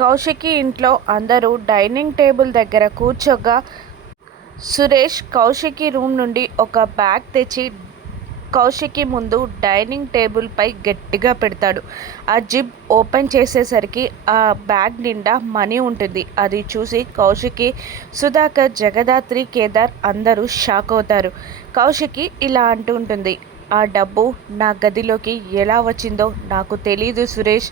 కౌశికి ఇంట్లో అందరూ dining table దగ్గర కూర్చోగా సురేష్ కౌశికి రూమ్ నుండి ఒక బ్యాగ్ తెచ్చి కౌశికి ముందు డైనింగ్ టేబుల్పై గట్టిగా పెడతాడు. ఆ జిప్ ఓపెన్ చేసేసరికి ఆ బ్యాగ్ నిండా మనీ ఉంటుంది. అది చూసి కౌశికి, సుధాకర్, జగదాత్రి, కేదార్ అందరూ షాక్ అవుతారు. కౌశికి ఇలా అంటూ ఉంటుంది, ఆ డబ్బు నా గదిలోకి ఎలా వచ్చిందో నాకు తెలీదు సురేష్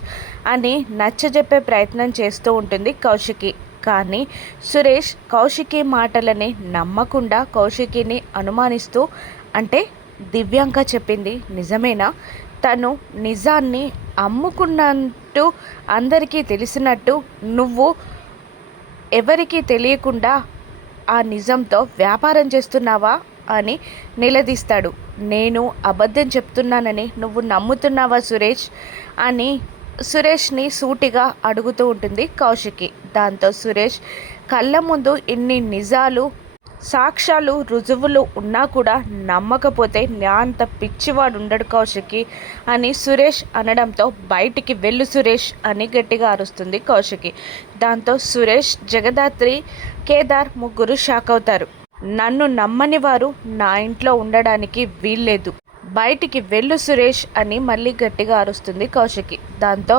అని నచ్చజెప్పే ప్రయత్నం చేస్తూ ఉంటుంది కౌశికి. కానీ సురేష్ కౌశికి మాటలని నమ్మకుండా కౌశికిని అనుమానిస్తూ, అంటే దివ్యాంక చెప్పింది నిజమేనా? తను నిజాన్ని అమ్ముకున్నట్టు అందరికీ తెలిసినట్టు నువ్వు ఎవరికీ తెలియకుండా ఆ నిజంతో వ్యాపారం చేస్తున్నావా అని నిలదీస్తాడు. నేను అబద్ధం చెప్తున్నానని నువ్వు నమ్ముతున్నావా సురేష్ అని సురేష్ని సూటిగా అడుగుతూ ఉంటుంది కౌశికి. దాంతో సురేష్ కళ్ళ ముందు ఇన్ని నిజాలు, సాక్ష్యాలు, రుజువులు ఉన్నా కూడా నమ్మకపోతే నా అంత పిచ్చివాడు ఉండడు కౌశికి అని సురేష్ అనడంతో బయటికి వెళ్ళు సురేష్ అని గట్టిగా అరుస్తుంది కౌశికి. దాంతో సురేష్, జగదాత్రి, కేదార్ ముగ్గురు షాక్ అవుతారు. నన్ను నమ్మని వారు నా ఇంట్లో ఉండడానికి వీల్లేదు, బయటికి వెళ్ళు సురేష్ అని మళ్ళీ గట్టిగా అరుస్తుంది కౌశికి. దాంతో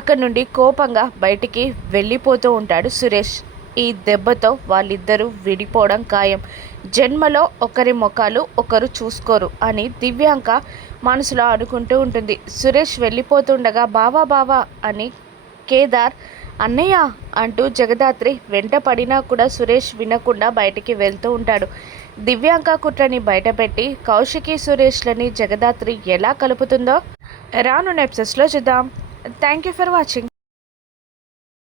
అక్కడి నుండి కోపంగా బయటికి వెళ్ళిపోతూ ఉంటాడు సురేష్. ఈ దెబ్బతో వాళ్ళిద్దరూ విడిపోవడం ఖాయం, జన్మలో ఒకరి ముఖాలు ఒకరు చూసుకోరు అని దివ్యాంక మనసులో అనుకుంటూ ఉంటుంది. సురేష్ వెళ్ళిపోతుండగా బావా బావా అని కేదార్ అన్నయ్య అంటూ జగదాత్రి వెంట పడినా కూడా సురేష్ వినకుండా బయటికి వెళ్తూ ఉంటాడు. దివ్యాంక కుట్రని బయటపెట్టి కౌశికి, సురేష్లని జగదాత్రి ఎలా కలుపుతుందో రానున్న ఎపిసోడ్స్లో చూద్దాం. Thank you for watching.